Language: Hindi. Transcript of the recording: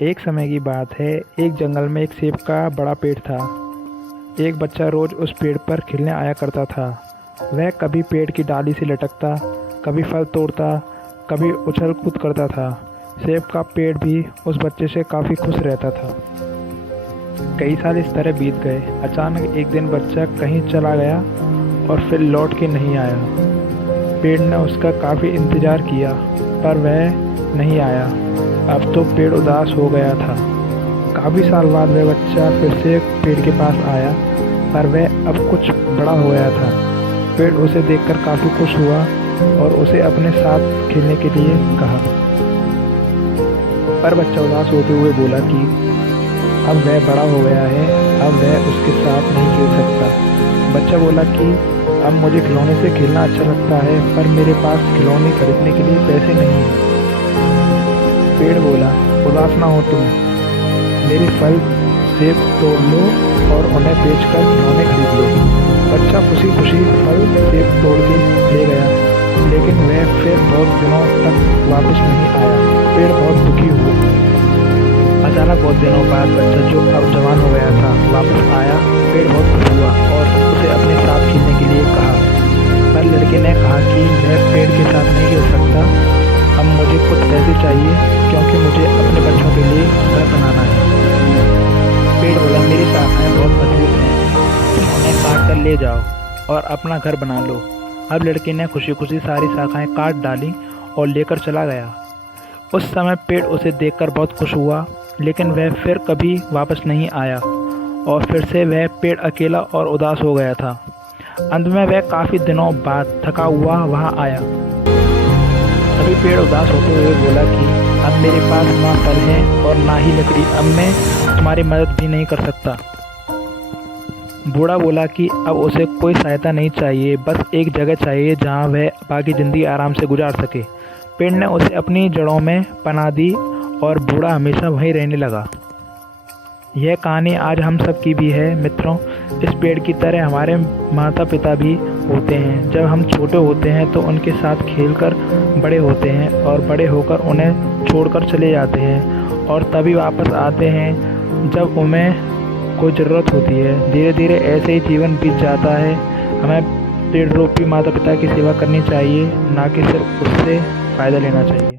एक समय की बात है। एक जंगल में एक सेब का बड़ा पेड़ था। एक बच्चा रोज उस पेड़ पर खेलने आया करता था। वह कभी पेड़ की डाली से लटकता, कभी फल तोड़ता, कभी उछल कूद करता था। सेब का पेड़ भी उस बच्चे से काफ़ी खुश रहता था। कई साल इस तरह बीत गए। अचानक एक दिन बच्चा कहीं चला गया और फिर लौट के नहीं आया। पेड़ ने उसका काफ़ी इंतज़ार किया पर वह नहीं आया। अब तो पेड़ उदास हो गया था। काफ़ी साल बाद वह बच्चा फिर से पेड़ के पास आया पर वह अब कुछ बड़ा हो गया था। पेड़ उसे देखकर काफ़ी खुश हुआ और उसे अपने साथ खेलने के लिए कहा। पर बच्चा उदास होते हुए बोला कि अब वह बड़ा हो गया है, अब वह उसके साथ नहीं खेल सकता। बच्चा बोला कि अब मुझे खिलौने से खेलना अच्छा लगता है पर मेरे पास खिलौने खरीदने के लिए पैसे नहीं हैं। पेड़ बोला, उदास ना हो तुम, मेरे फल सेब तोड़ लो और उन्हें बेचकर खिलौने खरीद लो। बच्चा खुशी खुशी फल सेब तोड़ के ले गया लेकिन वह फिर बहुत दिनों तक वापस नहीं आया। पेड़ बहुत दुखी हुआ। अचानक बहुत दिनों बाद बच्चा जो अब जवान हो गया था वापस आया। पेड़ बहुत खुश हुआ और उसे अपने साथ खेलने के लिए कहा। पर लड़के ने कहा कि मैं पेड़ के साथ नहीं खेल सकता, अब मुझे कुछ पैसे चाहिए क्योंकि मुझे अपने बच्चों के लिए घर बनाना है। पेड़ बोला, मेरी शाखाएं बहुत मजबूत हैं, तुम उन्हें काट कर ले जाओ और अपना घर बना लो। अब लड़के ने खुशी खुशी सारी शाखाएं काट डाली और लेकर चला गया। उस समय पेड़ उसे देखकर बहुत खुश हुआ लेकिन वह फिर कभी वापस नहीं आया और फिर से वह पेड़ अकेला और उदास हो गया था। अंत में वह काफ़ी दिनों बाद थका हुआ वहाँ आया। तभी पेड़ उदास होते हुए बोला कि अब मेरे पास ना फल है और ना ही लकड़ी, अब मैं तुम्हारी मदद भी नहीं कर सकता। बूढ़ा बोला कि अब उसे कोई सहायता नहीं चाहिए, बस एक जगह चाहिए जहाँ वह बाकी ज़िंदगी आराम से गुजार सके। पेड़ ने उसे अपनी जड़ों में पनाह दी और बूढ़ा हमेशा वहीं रहने लगा। यह कहानी आज हम सब की भी है मित्रों। इस पेड़ की तरह हमारे माता पिता भी होते हैं। जब हम छोटे होते हैं तो उनके साथ खेलकर बड़े होते हैं और बड़े होकर उन्हें छोड़कर चले जाते हैं और तभी वापस आते हैं जब उन्हें कोई ज़रूरत होती है। धीरे धीरे ऐसे ही जीवन बीत जाता है। हमें पेड़ रूपी माता पिता की सेवा करनी चाहिए, ना कि सिर्फ उससे फ़ायदा लेना चाहिए।